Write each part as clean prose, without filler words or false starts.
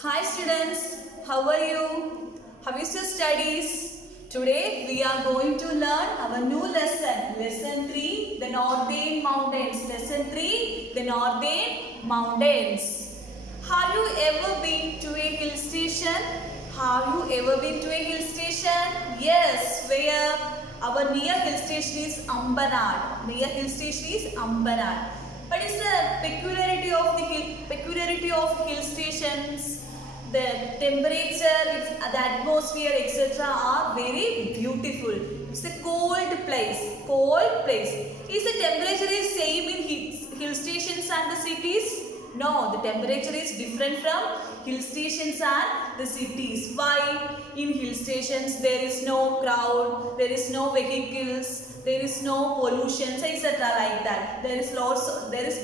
Hi students, how are you? How is your studies? Today we are going to learn our new lesson. Lesson 3, the Northern Mountains. Lesson 3, the Northern Mountains. Have you ever been to a hill station? Have you ever been to a hill station? Yes, where our near hill station is Ambanad. Near hill station is Ambanad. What is the peculiarity of hill stations? The temperature, the atmosphere, etc. are very beautiful. It's a cold place. Is the temperature is same in hill stations and the cities? No, the temperature is different from hill stations and the cities. Why? In hill stations there is no crowd, there is no vehicles, there is no pollution, etc. like that. There is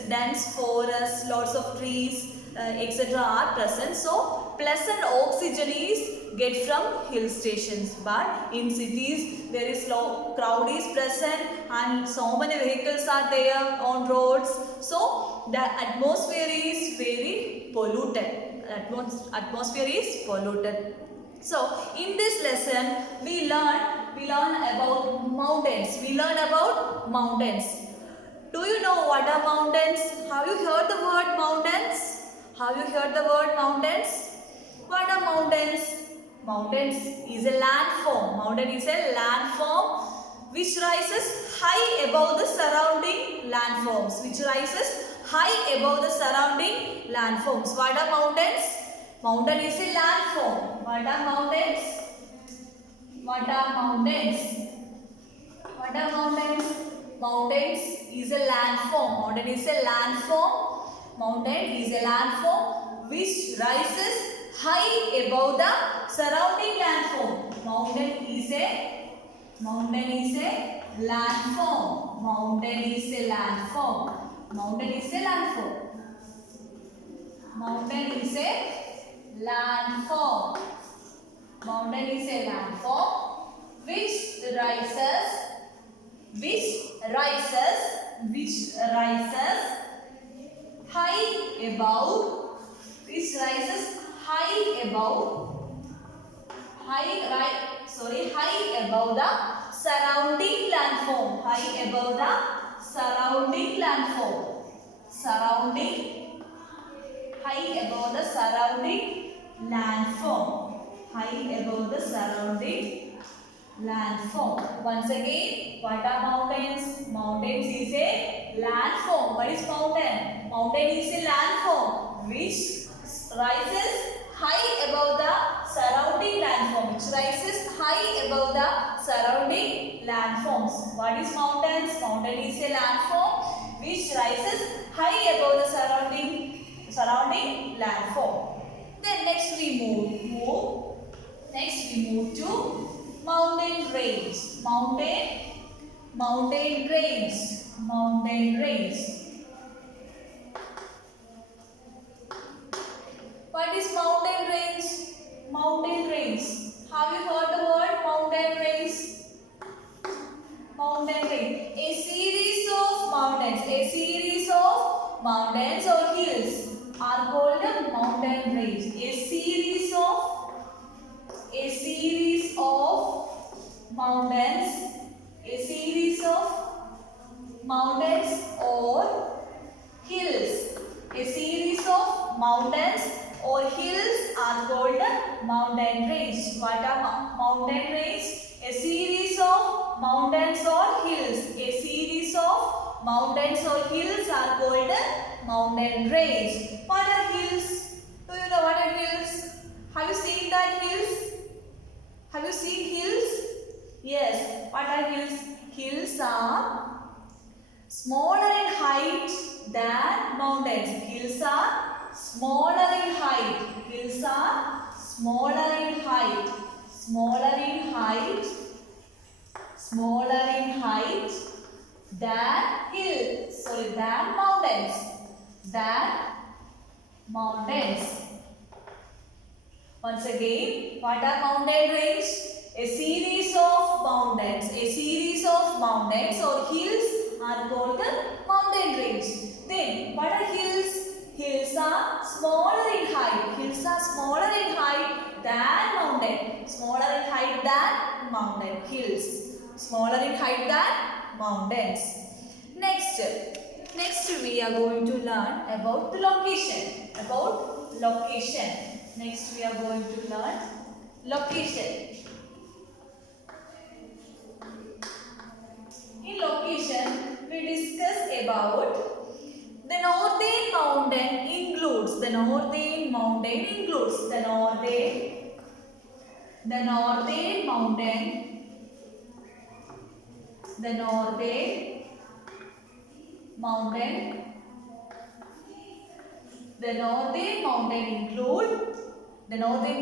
dense forest, lots of trees, etc. are present. So pleasant oxygen is get from hill stations. But in cities there is crowd is present and so many vehicles are there on roads. So the atmosphere is very polluted. Atmosphere is polluted. So in this lesson we learn about mountains. Do you know what are mountains? Have you heard the word mountains? What are mountains? Mountains is a landform. Mountain is a landform which rises high above the surrounding landforms. What are mountains? Mountain is a landform. What are mountains? Mountains is a landform. Mountain is a landform which rises high above the surrounding landform. Mountain is a landform. Mountain is a landform which rises high above the surrounding landform. Once again, what are mountains? Mountains is a landform. What is mountain? Mountain is a landform which rises high above the surrounding landforms. What is mountains? Mountain is a landform which rises high above the surrounding landform. Then next we move to mountain range. What is mountain range? Have you heard the word mountain range? A series of mountains or hills are called a mountain range. A series of mountains or hills. A series of mountains or hills are called a mountain range. What are mountain range? A series of mountains or hills. Are called a mountain range. What are hills? Do you know what are hills? Have you seen that hills? Have you seen hills? Yes. What are hills? Hills are smaller in height than mountains. Hills are smaller in height than mountains. Once again, what are mountain range? A series of mountains or hills are called the mountain range. Then what are hills? Hills are smaller in height. smaller in height than mountains. Next we are going to learn about the location. Next we are going to learn location. In location, we discuss about the northern mountain includes the northern mountain include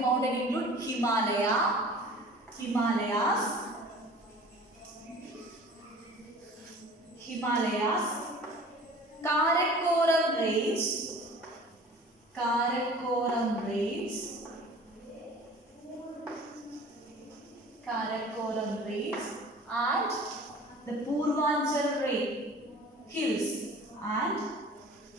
Himalayas, Karakoram Range, and the Purvanchal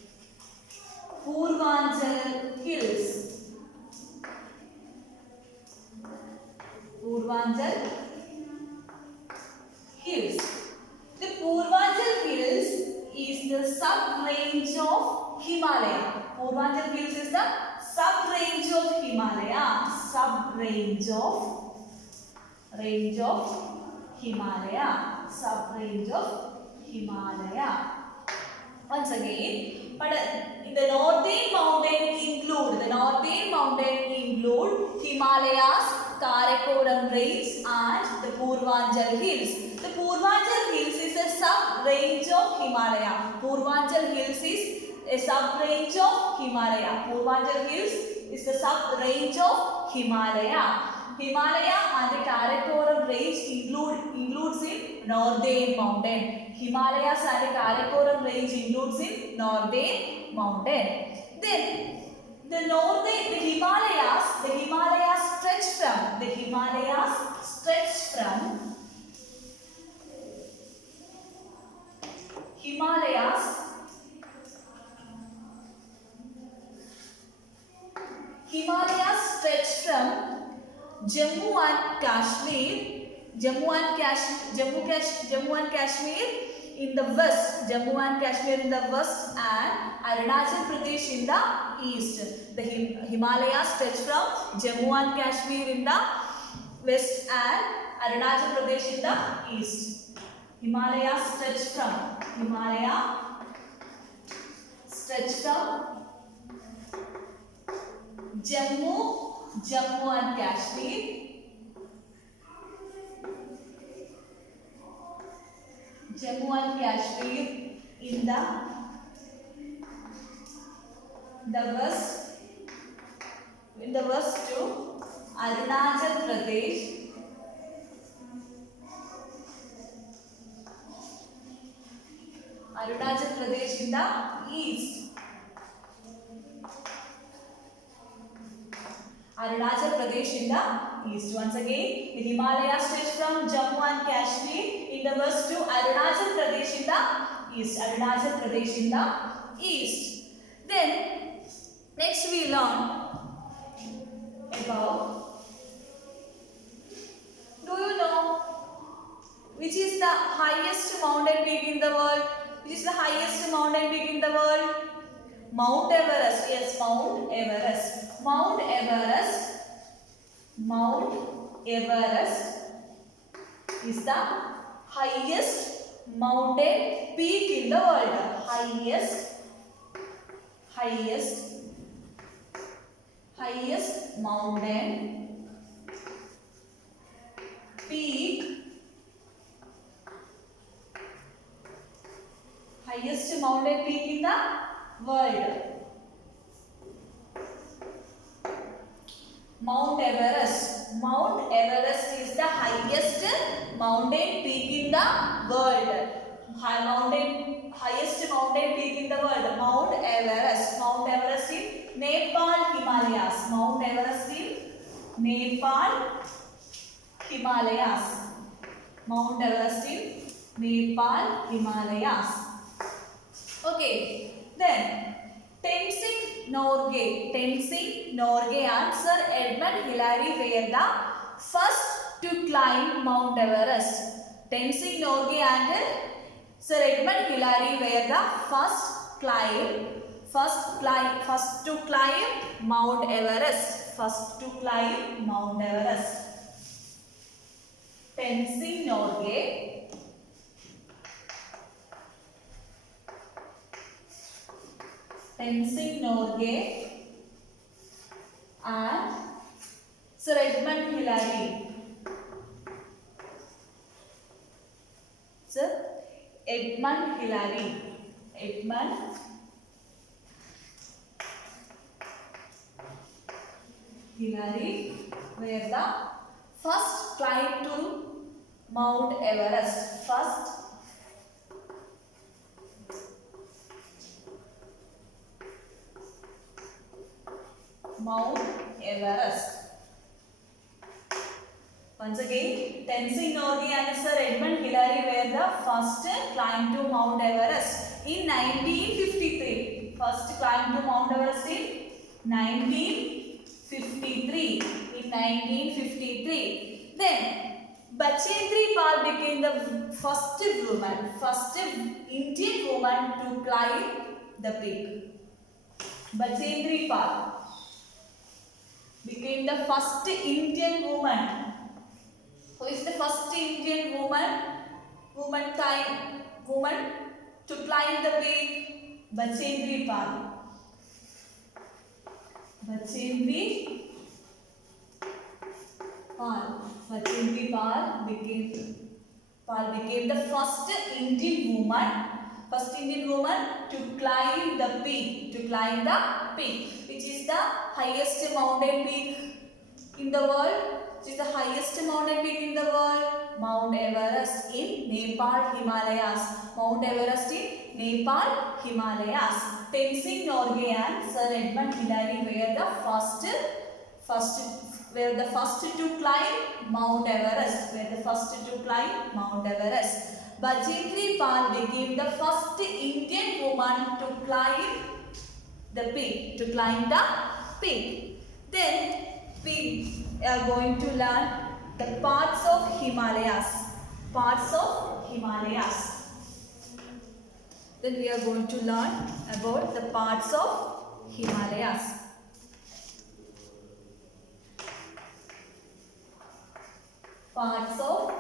Hills The Purvanchal Hills is the sub-range of Himalaya. Purvanchal Hills is the sub-range of Himalaya. Sub-range of Himalaya. Once again, but the northern mountain include Himalayas, Karakoram Range and the Purvanchal Hills. The Purvanchal Hills is a sub-range of Himalaya. Purvanchal Hills is a sub-range of Himalaya. Purvanchal Hills is the sub-range of Himalaya. Himalaya and the Karakoram Range includes in northern mountain. Himalayas and the Karakoram Range includes in northern mountain. Then the Himalayas stretch from Jammu and Kashmir in the west, and Arunachal Pradesh in the east. The Himalayas stretch from Jammu and Kashmir in the west and Arunachal Pradesh in the east. Himalayas stretch from Jammu and Kashmir, in the west to Arunachal Pradesh, in the east. Arunachal Pradesh in the east. Once again, the Himalayas stretch from Jammu and Kashmir in the west to Arunachal Pradesh in the east. Then, next we learn about, do you know which is the highest mountain peak in the world? Mount Everest. Yes, Mount Everest is the highest mountain peak in the world. Highest mountain peak. Highest mountain peak in the world. Mount Everest is the highest mountain peak in the world. Highest mountain peak in the world. Mount Everest in Nepal, Himalayas. Okay, then Tenzing Norgay and Sir Edmund Hillary were the first to climb Mount Everest. Tenzing Norgay and Sir Edmund Hillary were the first to climb Mount Everest. First to climb Mount Everest. Tenzing Norgay and Sir Edmund Hillary. Sir Edmund Hillary. Edmund Hillary were the first climb to Mount Everest. First Mount Everest. Once again, Tenzing Norgay and Sir Edmund Hillary were the first climb to Mount Everest in 1953. First climb to Mount Everest in 1953. In 1953. Then, Bachendri Pal became the first Indian woman to climb the peak. Bachendri Pal became the first Indian woman. Who is the first Indian woman to climb the peak? Bachendri Pal. Bachendri Pal became the first Indian woman to climb the peak. Which is the highest mountain peak in the world? Mount Everest in Nepal, Himalayas. Tenzing Norgay and Sir Edmund Hillary were the first to climb Mount Everest. Bachendri Pal became the first Indian woman to climb the peak. Then we are going to learn the parts of Himalayas. Then we are going to learn about the parts of Himalayas. Parts of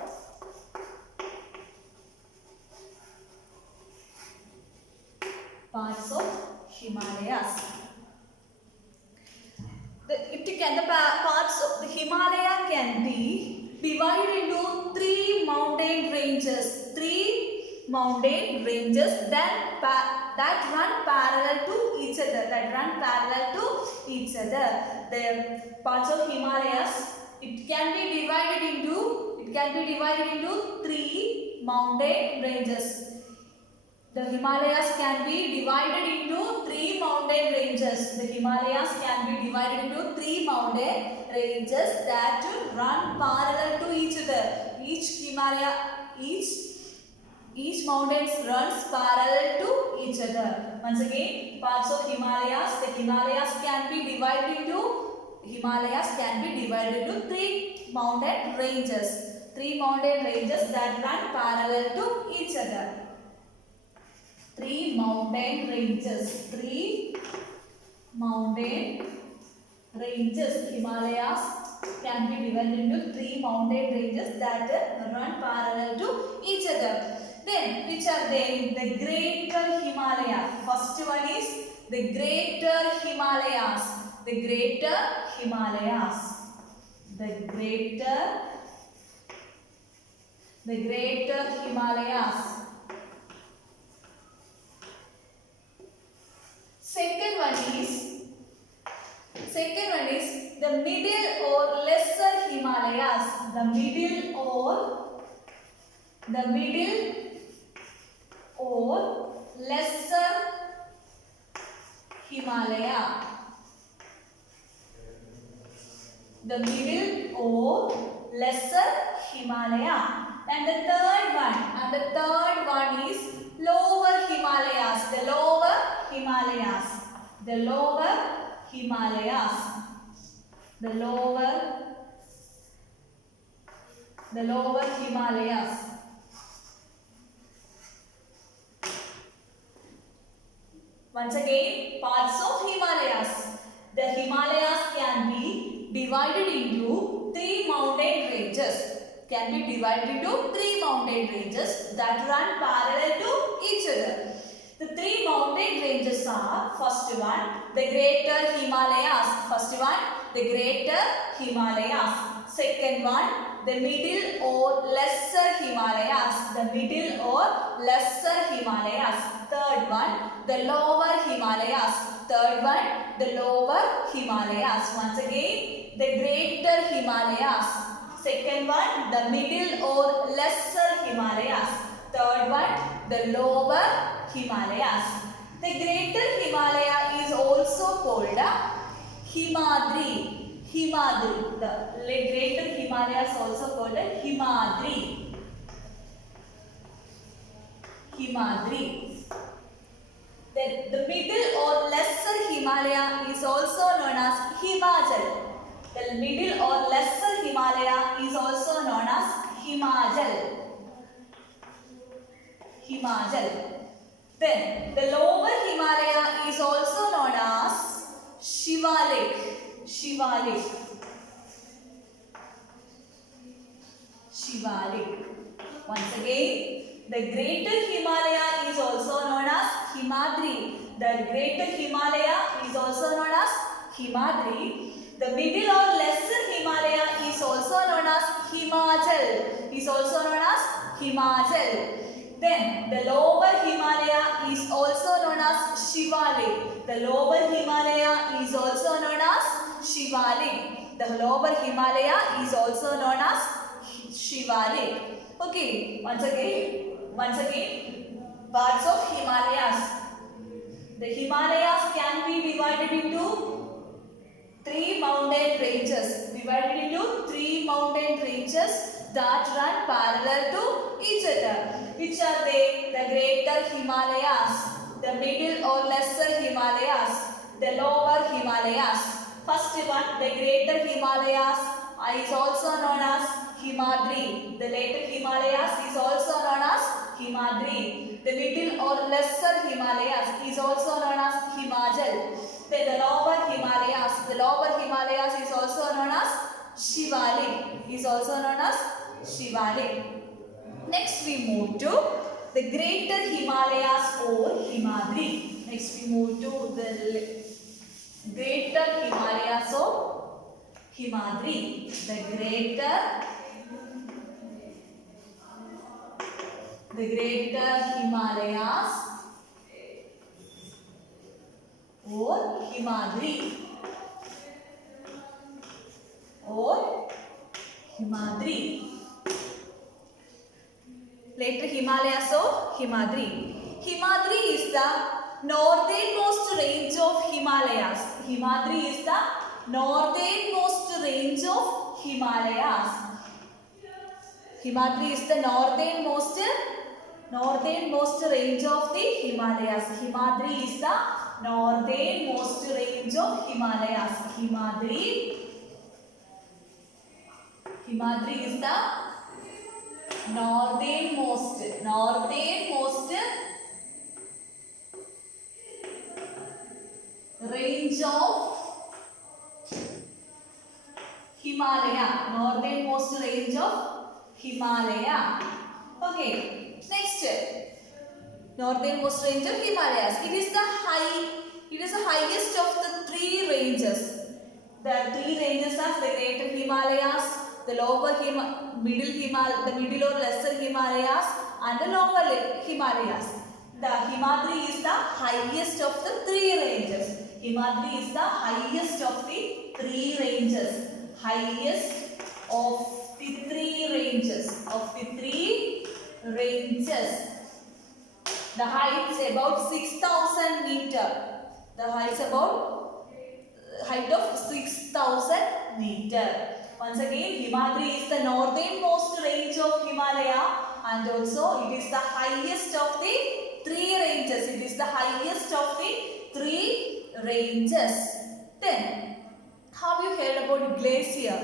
Himalayas. The parts of the Himalaya can be divided into three mountain ranges that run parallel to each other. The parts of Himalayas, it can be divided into three mountain ranges. The Himalayas can be divided into three mountain ranges. That run parallel to each other. Each mountain runs parallel to each other. Once again, parts of Himalayas. The Himalayas can be divided into three mountain ranges. That run parallel to each other. Three mountain ranges. Himalayas can be divided into three mountain ranges that run parallel to each other. Then, which are they? The Greater Himalayas. First one is the Greater Himalayas. Second one is the Middle or Lesser Himalayas. The middle or Lesser Himalaya. The middle or Lesser Himalaya. And the third one is Lower Himalayas. The Lower Himalayas. Once again, parts of Himalayas. The Himalayas can be divided into three mountain ranges. Can be divided into three mountain ranges that run parallel to each other. The three mountain ranges are, first one, the Greater Himalayas. First one, the Greater Himalayas. Second one, the Middle or Lesser Himalayas. The Middle or Lesser Himalayas. Third one, the Lower Himalayas. Third one, the Lower Himalayas. Once again, the Greater Himalayas. Second one, the Middle or Lesser Himalayas. Third one, the Lower Himalayas. The Greater Himalaya is also called Himadri. Himadri. The Greater Himalaya is also called Himadri. Himadri. Then the Middle or Lesser Himalaya is also known as Himachal. The Middle or Lesser Himalaya is also known as Himachal. Himachal. Then the Lower Himalaya is also known as Shivalik. Shivalik. Shivalik. Once again, the Greater Himalaya is also known as Himadri. The Greater Himalaya is also known as Himadri. The Middle or Lesser Himalaya is also known as Himachal. Is also known as Himachal. Then the Lower Himalaya is also known as Shivalik. The Lower Himalaya is also known as Shivalik. The Lower Himalaya is also known as Shivalik. Okay, once again, parts of Himalayas. The Himalayas can be divided into three mountain ranges. Divided into three mountain ranges that run parallel to each other. Which are they? The Greater Himalayas, the Middle or Lesser Himalayas, the Lower Himalayas. First one, the Greater Himalayas is also known as Himadri. The later Himalayas is also known as Himadri. The Middle or Lesser Himalayas is also known as Himachal. Then the Lower Himalayas is also known as Shivalik. Is also known as Shivalik. Next we move to the Greater Himalayas or Himadri. Next we move to the Greater Himalayas or Himadri. The Greater Himalayas or Himadri. Or Himadri. Later Himalayas or Himadri. Himadri is the northernmost range of Himalayas. Himadri is the northernmost range of Himalayas. Himadri is the northernmost range of the Himalayas. Himadri is the northernmost range of Himalayas. Himadri is the northernmost range of Himalaya. Northernmost range of Himalaya. Okay. Next, northernmost range of Himalayas. It is the highest of the three ranges. The three ranges are the Greater Himalayas, the middle or lesser Himalayas, and the lower Himalayas. The Himadri is the highest of the three ranges. Himadri is the highest of the three ranges. Highest of the three ranges. The height is about 6,000 meter. The height of 6,000 meter. Once again, Himadri is the northernmost range of Himalaya, and also it is the highest of the three ranges. It is the highest of the three ranges. Then, have you heard about glacier?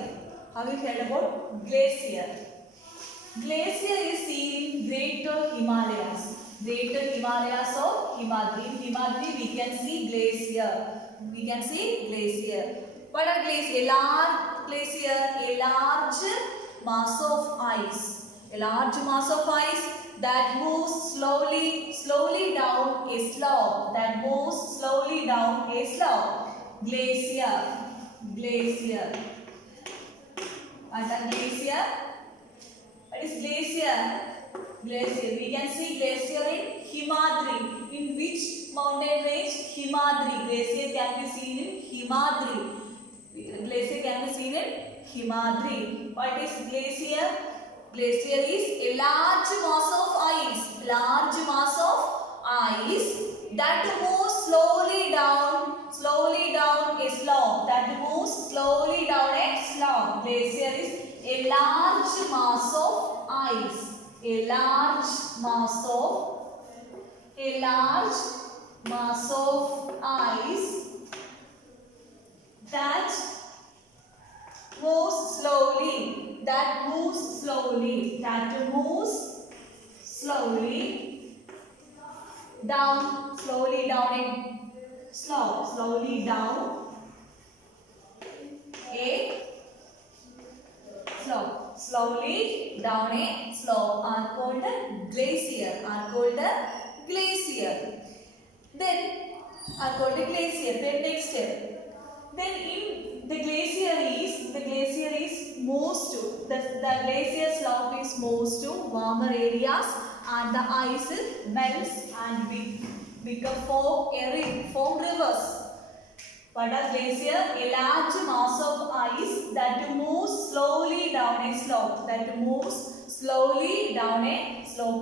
Glacier is seen in Greater Himalayas. Greater Himalayas of Himadri. In Himadri we can see glacier. We can see glacier. What are glacier? A large glacier, a large mass of ice. A large mass of ice that moves slowly down a slope. That moves slowly down a slope. Glacier. Glacier. What are glacier? What is glacier? Glacier. We can see glacier in Himadri. In which mountain range? Himadri. Glacier can be seen in Himadri. Glacier can be seen in Himadri. What is glacier? Glacier is a large mass of ice. Large mass of ice that moves slowly down a slope. That moves slowly down a slope. Glacier is a large mass of ice. A large mass of ice that moves slowly down a slope, slowly down a slope are called glacier. Then next step. Then in the glacier is moves to the glacier slope is moves to warmer areas and the ice melts and become form rivers. What are glacier? A large mass of ice that moves slowly down a slope.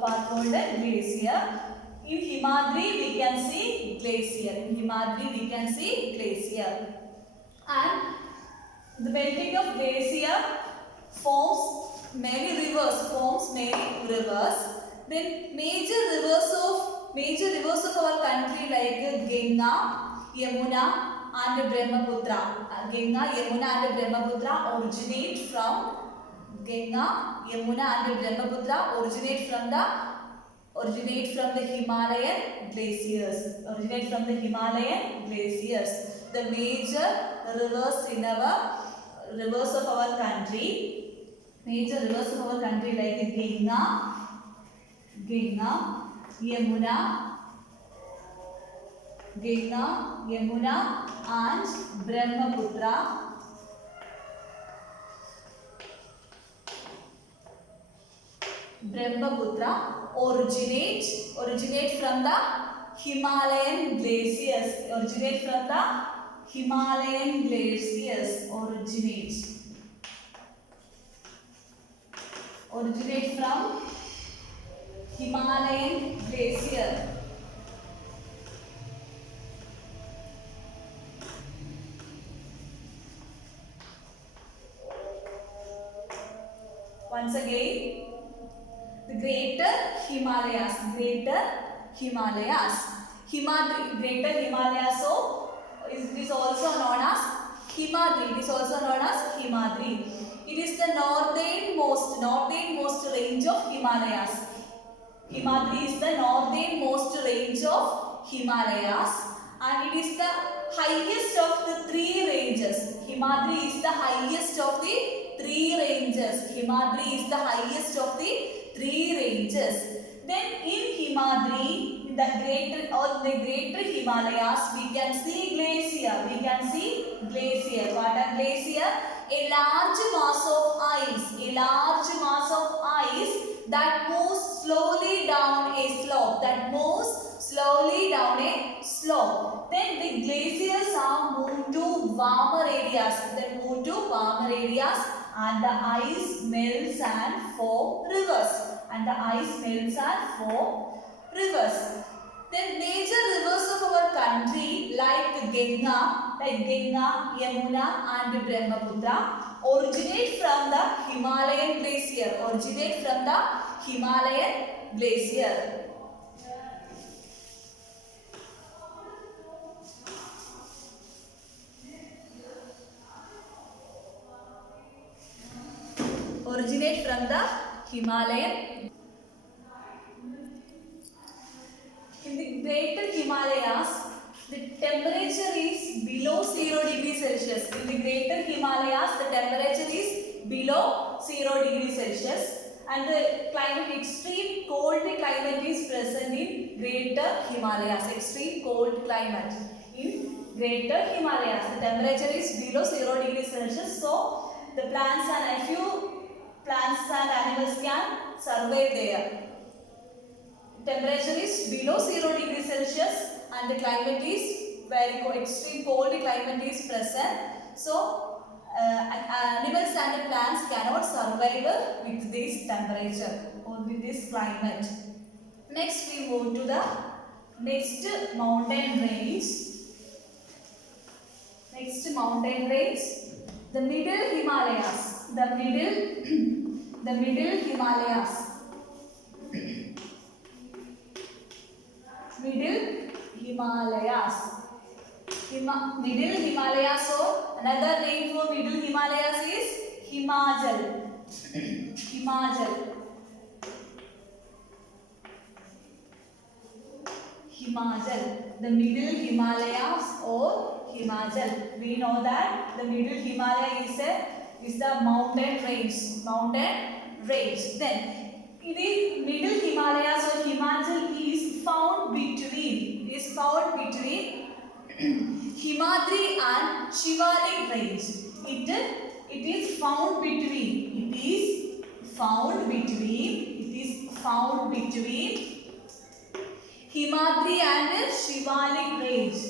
Are called a glacier. In Himadri we can see glacier. And the melting of glacier forms many rivers. Then major rivers of our country like Ganga, Yamuna and Brahmaputra. Ganga, Yamuna and Brahmaputra originate from the Himalayan glaciers. The major rivers of our country like Yamuna and Brahmaputra originate from the Himalayan glaciers. Originate from Himalayan glacier. Once again, the Greater Himalayas. Himadri, Greater Himalayas. So, it is also known as Himadri. It is the northernmost range of Himalayas. Himadri is the northernmost range of Himalayas, and it is the highest of the three ranges. Himadri is the highest of the three ranges. Then in Himadri, the greater Himalayas, we can see glacier. What are glacier? A large mass of ice that moves slowly down a slope. Then the glaciers are moved to warmer areas. And the ice melts and form rivers. Then major rivers of our country like Ganga, Yamuna and Brahmaputra originate from the Himalayan glacier. Originate from the Himalayan. Greater Himalayas, the temperature is below 0 degrees Celsius. In the Greater Himalayas, the temperature is below 0 degrees Celsius. And the climate, extreme cold climate is present in Greater Himalayas. Extreme cold climate in Greater Himalayas. The temperature is below 0 degrees Celsius. So the plants and a few plants and animals can survive there. Temperature is below 0 degrees Celsius and the climate is very cold, extreme cold climate is present. So animals and plants cannot survive with this temperature or with this climate. Next we move to the next mountain range. Next mountain range, the Middle Himalayas. The Middle Himalayas. Middle Himalayas. Middle Himalayas, or another name for Middle Himalayas is Himachal. Himachal. Himachal. The Middle Himalayas or Himachal. We know that the Middle Himalaya is the mountain range. Then in the Middle Himalayas or Himachal is found between Himadri and Shivalik range. It is found between Himadri and Shivalik range.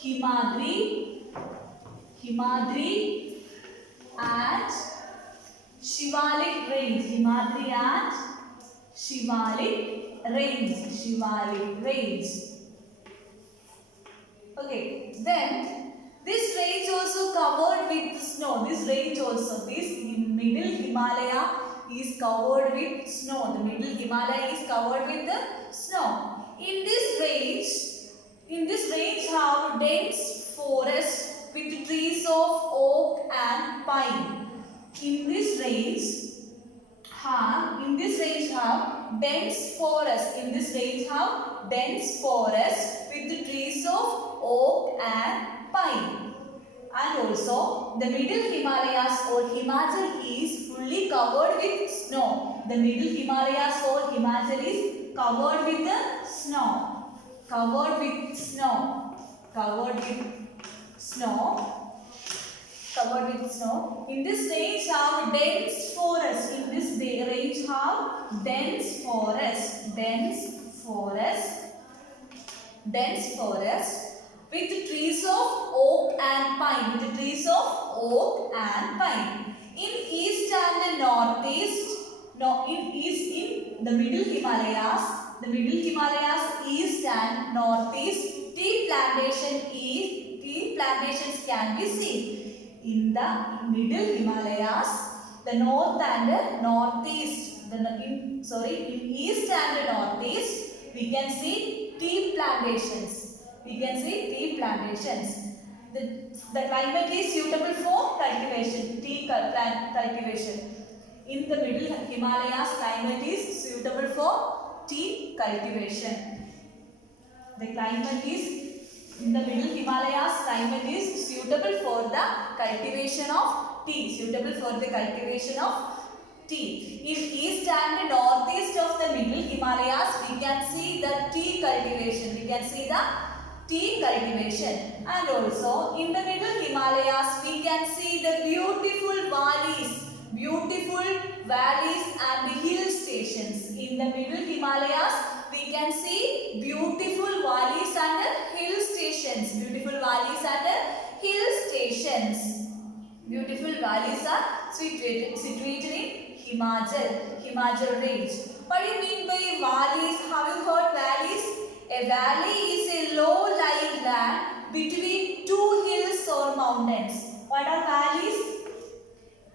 Himadri and Shivalik range. Himadri and Shivalik range. Okay, then this range also covered with snow. This Middle Himalaya is covered with snow. The Middle Himalaya is covered with the snow. In this range have dense forest with trees of oak and pine. In this range have dense forest. With the trees of oak and pine. And also the Middle Himalayas or Himachal is fully covered with snow. The Middle Himalayas or Himachal is covered with the snow. In this range have dense forest. Dense forest with trees of oak and pine. In east and northeast, in the Middle Himalayas, east and northeast, tea plantations can be seen. In the Middle Himalayas, the north and the northeast, in east and the northeast, we can see tea plantations. The climate is suitable for cultivation, tea plant cultivation. In the Middle Himalayas, climate is suitable for tea cultivation. The climate is in the Middle Himalayas, climate is suitable for the cultivation of tea. In east and northeast of the Middle Himalayas, we can see the tea cultivation. And also in the Middle Himalayas, we can see the beautiful valleys and hill stations. In the Middle Himalayas, we can see beautiful valleys and hill stations. Beautiful valleys are situated in Himachal range. What do you mean by valleys? Have you heard valleys? A valley is a low-lying land between two hills or mountains. What are valleys?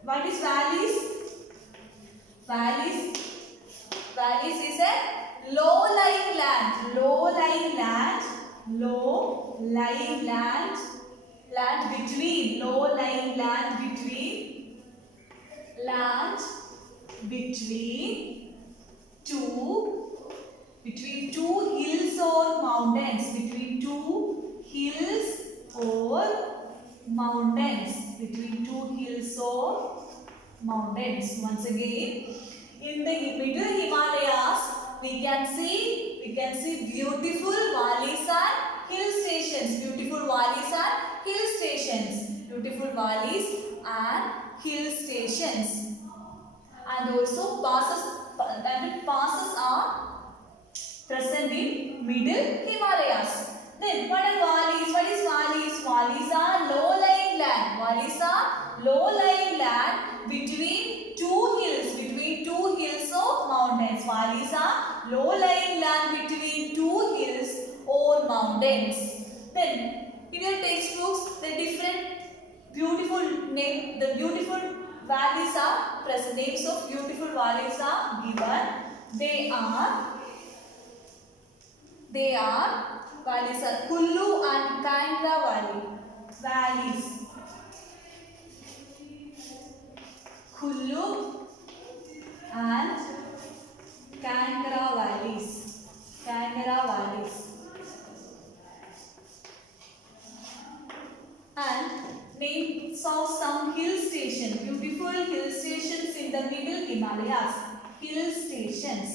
What is valleys? Valleys is a low-lying land. Low-lying land between two between two hills or mountains, between two hills or mountains, between two hills or mountains. Once again, in the middle Himalayas, we can see beautiful valleys and hill stations. Beautiful valleys and hill stations. Beautiful valleys and hill stations. And also passes are present in middle Himalayas. Then what are valleys? What is valleys? Valleys are low-lying land. Valleys are low-lying land between two hills or mountains. Valleys are low-lying land between two hills or mountains. Then in your textbooks, the beautiful valleys are present. Names of beautiful valleys are given. They are valleys are Kullu and Kangra Valley. Valleys. Kullu and Kangra Valleys. Kangra Valleys. And names of some hill stations. Beautiful hill stations in the middle Himalayas. Hill stations.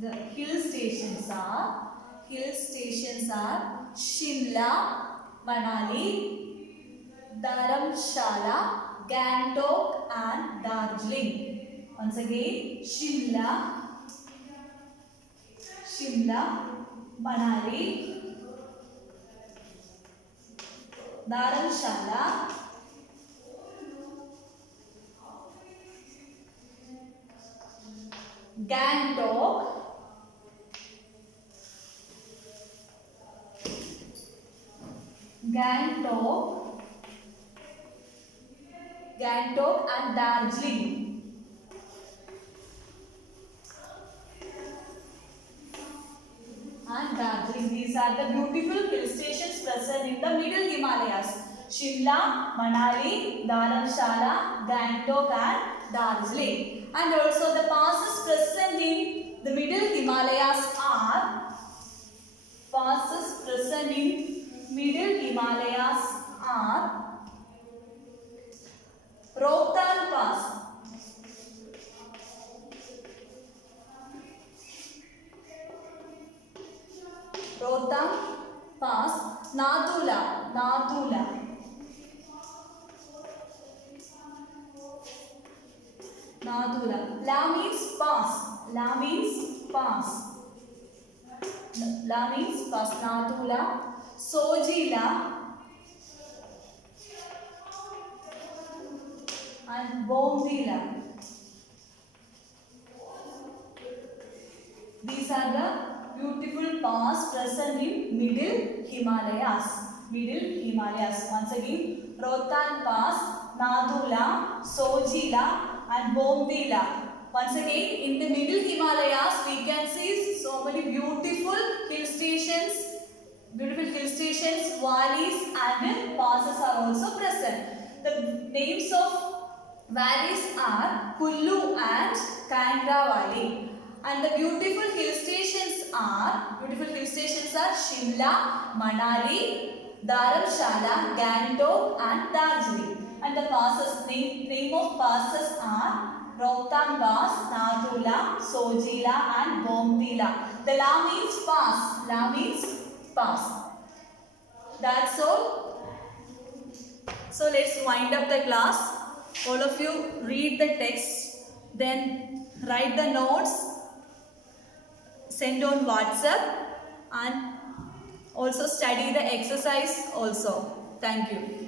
The hill stations are Shimla, Manali, Dharamshala, Gangtok and Darjeeling. Once again, Shimla, Manali, Dharamshala, Gangtok, and Darjeeling. These are the beautiful hill stations present in the middle Himalayas. Shimla, Manali, Dharamshala, Gangtok and Darjeeling. And also the passes present in the middle Himalayas are Rohtang Pass, Nadula. La means pass. Nadula. Sojila and Bomdila. These are the beautiful pass present in middle Himalayas. Once again, Rohtang Pass, Nadula, Sojila and Bomdila. Once again, in the middle Himalayas, we can see so many beautiful hill stations, valleys and passes are also present. The names of valleys are Kullu and Kangra Valley. And the beautiful hill stations are Shimla, Manali, Dharamshala, Gangtok and Darjeeling. And the passes, name of passes are Rohtang Pass, Nadula, Sojila and Bomdila. The La means pass. That's all. So let's wind up the class. All of you read the text, then write the notes, send on WhatsApp and also study the exercise also. Thank you.